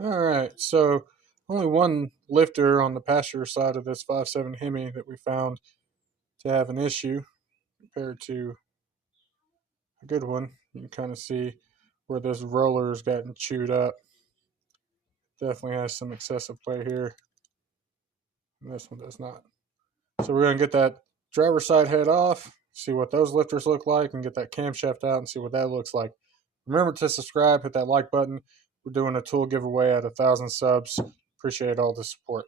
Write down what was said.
All right, so only one lifter on the passenger side of this 5.7 Hemi that we found to have an issue compared to a good one. You can kind of see where this roller's gotten chewed up. Definitely has some excessive play here, and this one does not. So we're going to get that driver's side head off, see what those lifters look like, and get that camshaft out and see what that looks like. Remember to subscribe, hit that like button. We're doing a tool giveaway at 1,000 subs. Appreciate all the support.